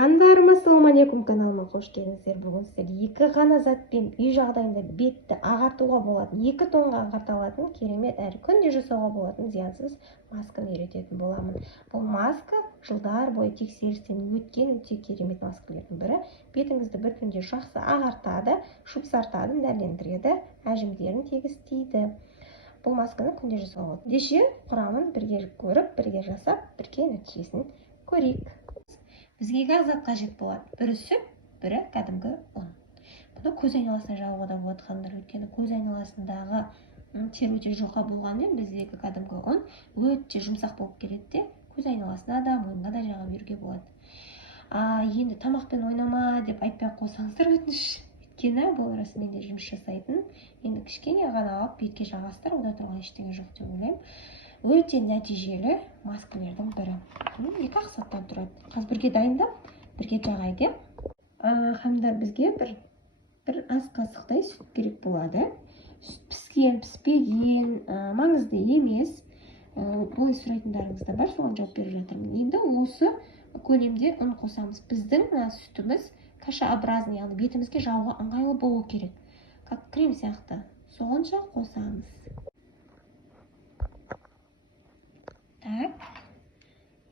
Қандарым, ассалаумағалейкум, каналыма қош келдіңіздер. Бүгін сіздерге екі ғана затпен үй жағдайында бетті ағартуға болатын, 2 тонға ағарта алатын керемет әрі күнде жасауға болатын зиянсыз масканы үйрететін боламын. Бұл маска жылдар бойы тексерістен өткен өте керемет маскалардың бірі. Бетіңізді бір күнде жақсы ағартады, жұмсартады, нәрлендіреді, әжімдерін тегістейді. Бұл масканы күнде жасауға болады. Ендеше құрамын бірге көріп, бірге жасап, бірге нәтижесін көрейік. Бізге екі зат қажет болады. Бірі сүт, бірі кәдімгі ұн. Бұны көз айналасына жағуға да болады қандар, өйткені көз айналасындағы тер өте жұқа болғанымен біздегі кәдімгі ұн өте жұмсақ болып келеді де, көз айналасына да, мойнына да жаға беруге болады. Енді тамақпен ойнама деп айтпай қойсаңыздар өтініш. Өйткені бұл расымен де жұмыс жасайтын. Енді кішкене ғана алып бетке жағасыздар, онда тұрған ештеңе жоқ деп ойлаймын. Өте нәтижелі маскалардың бірі. 2 саттан тұрады. Қазір бірге дайындап, бірге жағайды. Хамдар, бізге бір ас қасықтай сүт керек болады. Сүт піскен, піспеген, маңызды емес. Бұлай сұрайтындарыңыз да бар, соған жауап беріп жатырмын. Енді осы көлемде ұн қосамыз. Біздің сүтіміз кашаобразный, яғни бетімізге жағуға ыңғайлы болу керек. Как крем сияқты. Соғанша қосамыз.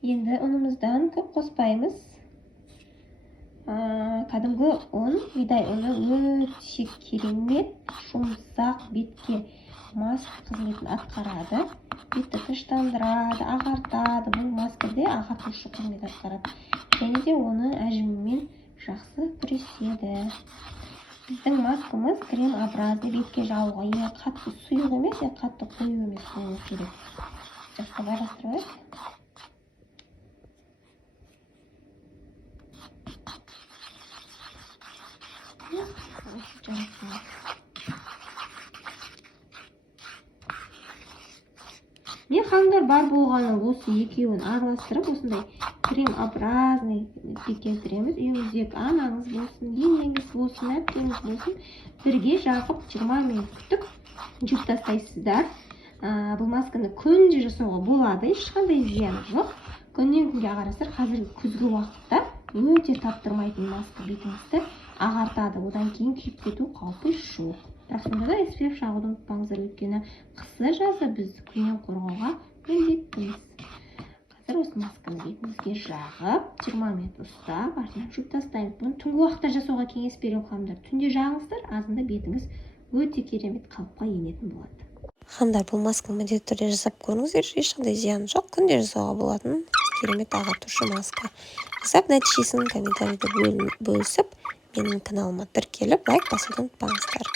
Енді ұнымыздан көп қоспаймыз. Кәдімгі ұн, бидай ұны өте керемет жұмсақ бетке маска қызметін атқарады. Бетті тыныштандырады, ағартады. Бұл маскада ағартушы қызмет атқарады. Және де оны әжімімен жақсы күреседі. Біздің маскамыз кремообразный, бетке жағуға ең қатты сұйық емес, қатты қою емес болуы керек. Жақсы араластырайық. Мен қаңдар бар болғаны осы екеуін араластырып, осындай кремообразный келтіреміз. Үйіңіздегі анаңыз болсын, енеңіз болсын, әпкеңіз болсын, бірге жағып 20 минут күтіп жуып тастайсыздар. Бұл масканы күнде жасауға болады, ешқандай зияны жоқ. Күннен күнге ағарасыздар. Қазіргі күзгі уақытта өте таптырмайтын маска бетіңізді ағартады. Одан кейін күйіп кету қаупі жоқ. Бірақ сонда да SPF жағуды ұмытпаңыздар, өйткені қысы жазы біз күннен қорғауға міндеттіміз. Қазір осы масканы бетімізге жағып, 20 минут ұстап, артынан жуып тастаймыз. Бұны түнгі уақытта жасауға кеңес беремін қамдар. Түнде жағыңыздар, азында бетіңіз өте керемет қалыпқа енетін болады. Хандар, бұл масканы міндетті түрде жасап көріңіздер, ешқандай зияны жоқ, күнде жасауға болатын керемет ағартушы маска. Жасап нәтижесін комментарийде бөлісіп, менің каналыма тіркеліп, лайк басуды ұмытпаңыздар.